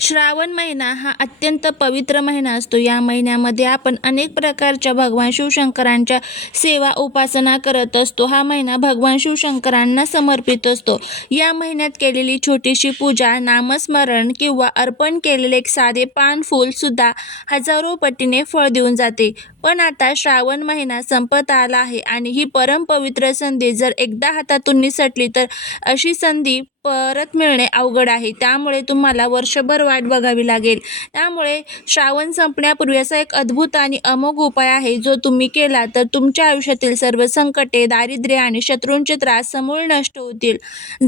श्रावण महिना हा अत्यंत पवित्र महिना असतो. या महिन्यामध्ये आपण अनेक प्रकारच्या भगवान शिवशंकरांच्या सेवा उपासना करत असतो. हा महिना भगवान शिवशंकरांना समर्पित असतो. या महिन्यात केलेली छोटीशी पूजा, नामस्मरण किंवा अर्पण केलेले एक साधे पान फूल सुद्धा हजारो पटीने फळ देऊन जाते. पण आता श्रावण महिना संपत आला आहे आणि ही परमपवित्र संधी जर एकदा हातातून निसटली तर अशी संधी परत मिळणे अवघड आहे. त्यामुळे तुम्हाला वर्षभर वाट बघावी लागेल. त्यामुळे श्रावण संपण्यापूर्वी असा एक अद्भुत आणि अमोघ उपाय आहे, जो तुम्ही केला तर तुमच्या आयुष्यातील सर्व संकटे, दारिद्र्य आणि शत्रूंचे त्रास समूळ नष्ट होतील.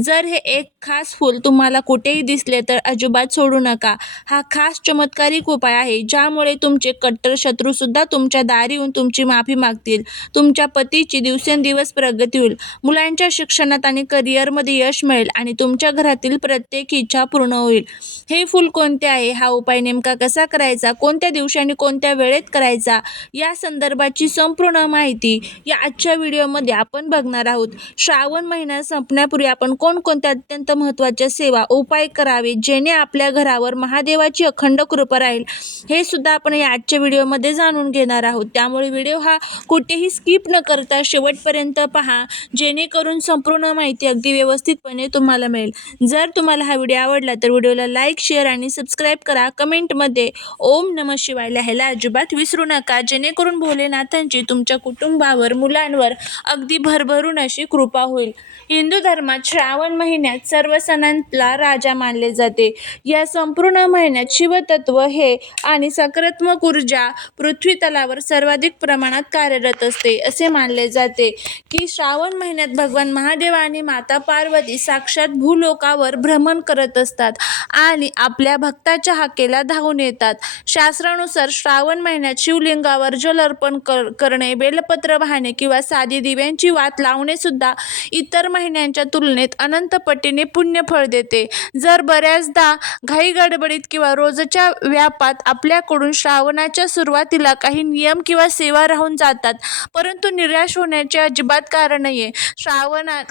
जर हे एक खास फूल तुम्हाला कुठेही दिसले तर अजिबात सोडू नका. हा खास चमत्कारिक उपाय आहे, ज्यामुळे तुमचे कट्टर शत्रू सुद्धा तुमच्या दारी येऊन तुमची माफी मागतील. तुमच्या पतीची दिवसेंदिवस प्रगती होईल, मुलांच्या शिक्षणात आणि करिअरमध्ये यश मिळेल आणि तुमच्या घरातील प्रत्येक इच्छा पूर्ण होईल. हे फूल कोणते आहे, हा उपाय नेमका कसा करायचा, कोणत्या दिवशी आणि कोणत्या वेळेत करायचा, या संदर्भाची संपूर्ण माहिती या आजच्या व्हिडिओमध्ये आपण बघणार आहोत. श्रावण महिना संपण्यापूर्वी आपण कोणकोणत्या अत्यंत महत्त्वाच्या सेवा, उपाय करावे जेणे आपल्या घरावर महादेवाची अखंड कृपा राहील, हे सुद्धा आपण या आजच्या व्हिडिओमध्ये जाणून घेणार आहोत. त्यामुळे व्हिडिओ हा कुठेही स्किप न करता शेवटपर्यंत पहा, जेणेकरून संपूर्ण माहिती अगदी व्यवस्थितपणे तुम्हाला मिळेल. जर तुम्हाला हा व्हिडिओ आवडला तर व्हिडिओला लाईक, शेअर आणि सबस्क्राईब करा. कमेंटमध्ये ओम नमः शिवाय लिहायला अजिबात विसरू नका, जेणेकरून भोलेनाथांची तुमच्या कुटुंबावर, मुलांवर अगदी भरभरून अशी कृपा होईल. हिंदू धर्मात श्रावण महिन्यात सर्व सणांतला राजा मानले जाते. या संपूर्ण महिन्यात शिवतत्व हे आणि सकारात्मक ऊर्जा पृथ्वी तलावर सर्वाधिक प्रमाणात कार्यरत असते. असे मानले जाते की श्रावण महिन्यात भगवान महादेव आणि माता पार्वती साक्षात भूलोकावर भ्रमण करत असतात आणि आपल्या भक्ताच्या हाकेला धावून येतात. शास्त्रानुसार श्रावण महिन्यात शिवलिंगावर जल अर्पण करणे, बेलपत्र वाहणे किंवा साधी दिव्यांची वात लावणे सुद्धा इतर महिन्यांच्या तुलनेत अनंत पटीने पुण्यफळ देते. जर बऱ्याचदा घाई गडबडीत किंवा रोजच्या व्यापात आपल्याकडून श्रावणाच्या सुरुवातीला काही नियम किंवा सेवा राहून जातात, परंतु निराश होण्याचे अजिबात कारण नाहीये.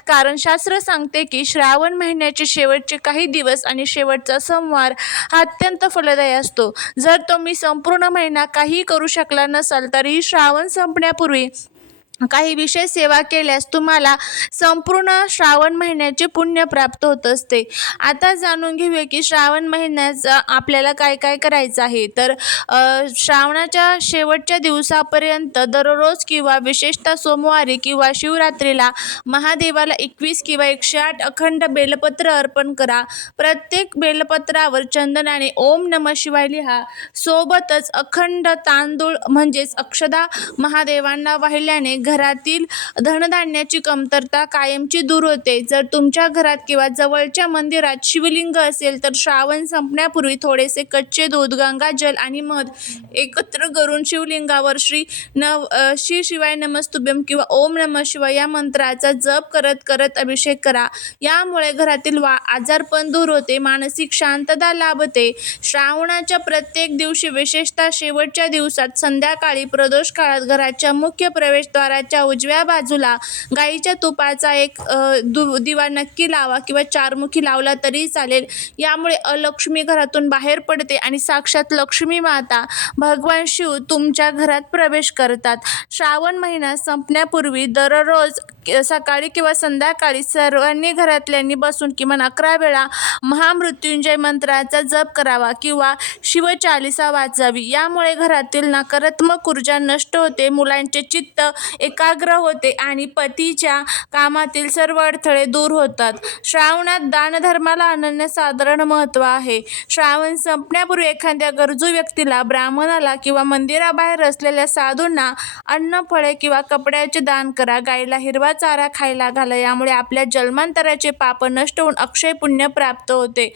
कारण शास्त्र सांगते की श्रावण महिन्याचे शेवटचे काही दिवस आणि शेवटचा सोमवार हा अत्यंत फलदायी असतो. जर तुम्ही संपूर्ण महिना काही करू शकला नसाल तरीही श्रावण संपण्यापूर्वी काही विशेष सेवा केल्यास तुम्हाला संपूर्ण श्रावण महिन्याचे पुण्य प्राप्त होत असते. आता जाणून घेऊया की श्रावण महिन्याचा आपल्याला काय काय करायचं आहे. तर श्रावणाच्या शेवटच्या दिवसापर्यंत दररोज किंवा विशेषतः सोमवारी किंवा शिवरात्रीला महादेवाला 21 किंवा 108 अखंड बेलपत्र अर्पण करा. प्रत्येक बेलपत्रावर चंदनाने ओम नमः शिवाय लिहा. सोबतच अखंड तांदूळ म्हणजेच अक्षदा महादेवांना वाहिल्याने घरातील धनधान्याची कमतरता कायमची दूर होते. जर तुमच्या घरात किंवा जवळच्या मंदिरात शिवलिंग असेल तर श्रावण संपण्यापूर्वी थोडेसे कच्चे दूध, गंगाजल आणि मध एकत्र करून शिवलिंगावर श्री शिवाय नमस्तुभ्यम किंवा ओम नमः शिवाय या मंत्राचा जप करत करत अभिषेक करा. यामुळे घरातील आजारपण दूर होते, मानसिक शांतता लाभते. श्रावणाच्या प्रत्येक दिवशी, विशेषतः शेवटच्या दिवसात संध्याकाळी प्रदोष काळात घराच्या मुख्य प्रवेशद्वाराच्या उजव्या बाजूला गाईच्या तुपाचा एक दिवा नक्की लावा किंवा चारमुखी लावला तरी चालेल. यामुळे अलक्ष्मी घरातून बाहेर पडते आणि साक्षात लक्ष्मी माता भगवान शिव तुमच्या घरात प्रवेश करतात. श्रावण महिना संपण्यापूर्वी दररोज सकाळी किंवा संध्याकाळी सर्वांनी घरातल्यांनी बसून किमान 11 वेळा महामृत्युंजय मंत्राचा जप करावा किंवा शिवचालिसा वाचावी. यामुळे घरातील नकारात्मक ऊर्जा नष्ट होते, मुलांचे चित्त एकाग्र होते आणि पतीच्या कामातील सर्व अडथळे दूर होतात. श्रावणात दानधर्माला अनन्यसाधारण महत्त्व आहे. श्रावण संपण्यापूर्वी एखाद्या गरजू व्यक्तीला, ब्राह्मणाला किंवा मंदिराबाहेर असलेल्या साधूंना अन्न, फळे किंवा कपड्याचे दान करा. गायीला हिरवा चारा खायला घाला. यामुळे आपल्या जन्मांतराचे पाप नष्ट होऊन अक्षय पुण्य प्राप्त होते.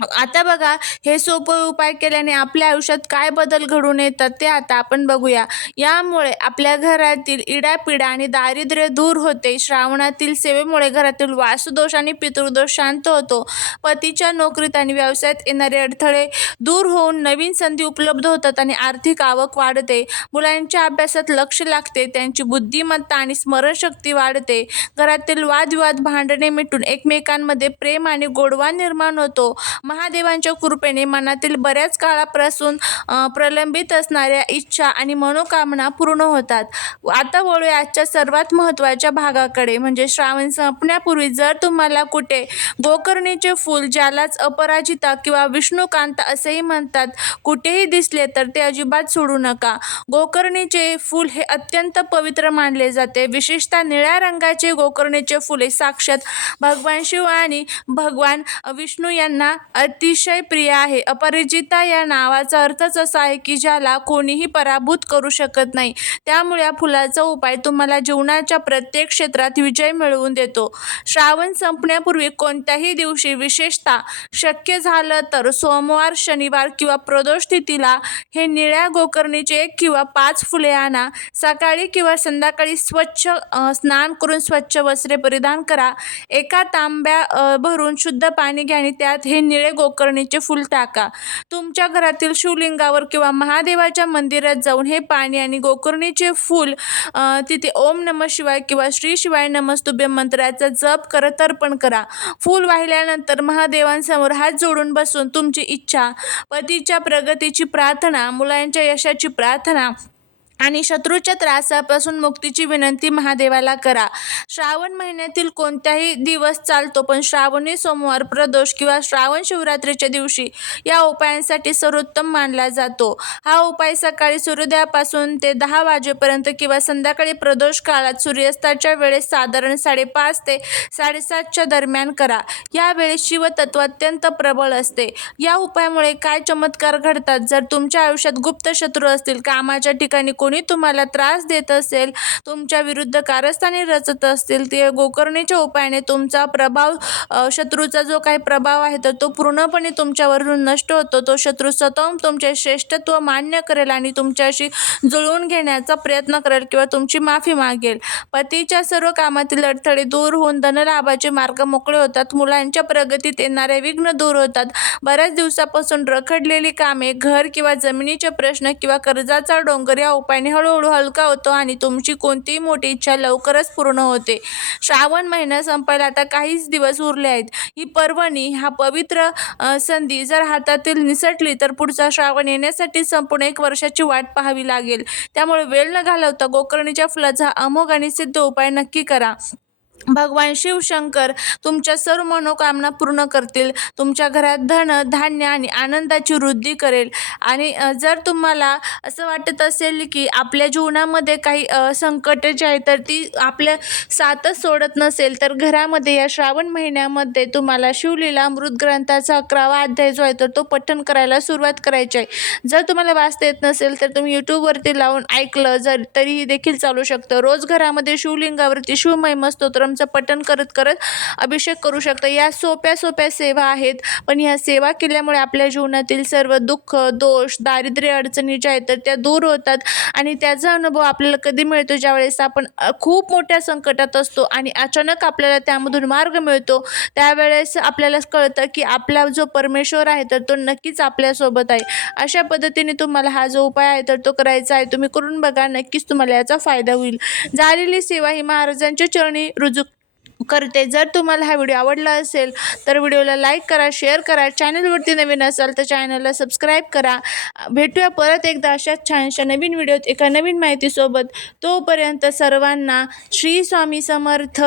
आता बघा, हे सोपे उपाय केल्याने आपल्या आयुष्यात काय बदल घडून येतात ते आता आपण बघूया. यामुळे आपल्या घरातील इडापिडा आणि दारिद्र्य दूर होते. श्रावणातील सेवेमुळे घरातील वास्तुदोष आणि पितृदोष शांत होतो. पतीच्या नोकरीत आणि व्यवसायात येणारे अडथळे दूर होऊन नवीन संधी उपलब्ध होतात आणि आर्थिक आवक वाढते. मुलांच्या अभ्यासात लक्ष लागते, त्यांची बुद्धिमत्ता आणि स्मरणशक्ती वाढते. घरातील वादविवाद, भांडणे मिटून एकमेकांमध्ये प्रेम आणि गोडवा निर्माण होतो. महादेवांच्या कृपेने मनातील बऱ्याच काळापासून प्रलंबित असणाऱ्या इच्छा आणि मनोकामना पूर्ण होतात. आता वळूया आजच्या सर्वात महत्त्वाच्या भागाकडे, म्हणजे श्रावण संपण्यापूर्वी जर तुम्हाला कुठे गोकर्णीचे फूल, ज्यालाच अपराजिता किंवा विष्णुकांत असेही म्हणतात, कुठेही दिसले तर ते अजिबात सोडू नका. गोकर्णीचे फूल हे अत्यंत पवित्र मानले जाते. विशेषतः निळ्या रंगाचे गोकर्णीचे फूल हे साक्षात भगवान शिव आणि भगवान विष्णू यांना अतिशय प्रिय आहे. अपराजिता या नावाचा अर्थच असा आहे की ज्याला कोणीही पराभूत करू शकत नाही. त्यामुळे या फुलाचा उपाय तुम्हाला जीवनाच्या प्रत्येक क्षेत्रात विजय मिळवून देतो. श्रावण संपण्यापूर्वी कोणत्याही दिवशी, विशेषतः शक्य झालं तर सोमवार, शनिवार किंवा प्रदोष तिथीला हे निळ्या गोकर्णीचे 1 किंवा 5 फुले आणा. सकाळी किंवा संध्याकाळी स्वच्छ स्नान करून स्वच्छ वस्त्रे परिधान करा. एका तांब्या भरून शुद्ध पाणी घ्या आणि त्यात हे निळे गोकर्णीचे फूल टाका. तुमच्या घरातील शिवलिंगावर किंवा महादेवाच्या मंदिरात जाऊन हे पाणी आणि गोकर्णीचे फूल तिथे ओम नमः शिवाय किंवा श्री शिवाय नमस्तुभ्य मंत्राचा जप करत अर्पण करा. फूल वाहिल्यानंतर महादेवांसमोर हात जोडून बसून तुमची इच्छा, पतीच्या प्रगतीची प्रार्थना, मुलांच्या यशाची प्रार्थना आणि शत्रूच्या त्रासापासून मुक्तीची विनंती महादेवाला करा. श्रावण महिन्यातील कोणताही दिवस चालतो, पण श्रावणी सोमवार, प्रदोष किंवा श्रावण शिवरात्रीच्या दिवशी या उपायांसाठी सर्वोत्तम मानला जातो. हा उपाय सकाळी सूर्योदयापासून ते 10 वाजेपर्यंत किंवा संध्याकाळी प्रदोष काळात सूर्यास्ताच्या वेळेस साधारण 5:30 ते 7:30च्या दरम्यान करा. यावेळी शिवतत्व अत्यंत प्रबळ असते. या उपायामुळे काय चमत्कार घडतात? जर तुमच्या आयुष्यात गुप्त शत्रू असतील, कामाच्या ठिकाणी कोणी तुम्हाला त्रास देत असेल, तुमच्या विरुद्ध कारस्थाने रचत असतील, ते गोकर्णीच्या उपायाने तुमचा प्रभाव, शत्रूचा जो काही प्रभाव आहे तर तो पूर्णपणे तुमच्यावरून नष्ट होतो. तो शत्रू स्वतः तुमचे श्रेष्ठत्व मान्य करेल आणि तुमच्याशी जुळवून घेण्याचा प्रयत्न करेल किंवा तुमची माफी मागेल. पतीच्या सर्व कामातील अडथळे दूर होऊन धनलाभाचे मार्ग मोकळे होतात. मुलांच्या प्रगतीत येणारे विघ्न दूर होतात. बऱ्याच दिवसापासून रखडलेली कामे, घर किंवा जमिनीचे प्रश्न किंवा कर्जाचा डोंगर या उपायाने हळूहळू हलका होतो आणि तुमची कोणतीही मोठी इच्छा लवकरच पूर्ण होते. श्रावण महिना संपायला आता काहीच दिवस उरले आहेत. ही पर्वणी, हा पवित्र संधी जर हातातील निसटली तर पुढचा श्रावण येण्यासाठी संपूर्ण 1 वर्षाची वाट पाहावी लागेल. त्यामुळे वेळ न घालवता गोकर्णीच्या फुलाचा अमोघ आणि सिद्ध उपाय नक्की करा. भगवान शिवशंकर तुमच्या सर्व मनोकामना पूर्ण करतील. तुमच्या घरात धन, धान्य आणि आनंदाची वृद्धी करेल. आणि जर तुम्हाला असं वाटत असेल की आपल्या जीवनामध्ये काही संकट जे आहे तर ती आपल्या साथच सोडत नसेल, तर घरामध्ये या श्रावण महिन्यामध्ये तुम्हाला शिवलीला अमृत ग्रंथाचा 11वा अध्याय जो आहे तर तो पठण करायला सुरुवात करायची आहे. जर तुम्हाला वाचता येत नसेल तर तुम्ही यूट्यूबवरती लावून ऐकलं जर तरीही देखील चालू शकतं. रोज घरामध्ये शिवलिंगावरती शिवमहिमा स्तोत्रमचं पठण करत करत अभिषेक करू शकता. या सोप्या सेवा आहेत, पण ह्या सेवा केल्यामुळे आपल्या जीवनातील सर्व दुःख, दोष, दारिद्र्य, अडचणी ज्या आहेत तर त्या दूर होतात. आणि त्याचा अनुभव आपल्याला कधी मिळतो? ज्यावेळेस आपण खूप मोठ्या संकटात असतो आणि अचानक आपल्याला त्यामधून मार्ग मिळतो. त्यावेळेस आपल्याला कळतं की आपला जो परमेश्वर आहे तर तो नक्कीच आपल्यासोबत आहे. अशा पद्धतीने तुम्हाला हा जो उपाय आहे तर तो करायचा आहे. तुम्ही करून बघा, नक्कीच तुम्हाला याचा फायदा होईल. झालेली सेवा ही महाराजांच्या चरणी रुजू करते. जर तुम्हाला हा व्हिडिओ आवडला असेल तर व्हिडिओला लाईक करा, शेअर करा. चॅनलवरती नवीन असाल तर चॅनलला सबस्क्राईब करा. भेटूया परत एकदा अशाच छानशा नवीन व्हिडिओत एका नवीन माहितीसोबत. तोपर्यंत सर्वांना श्री स्वामी समर्थ.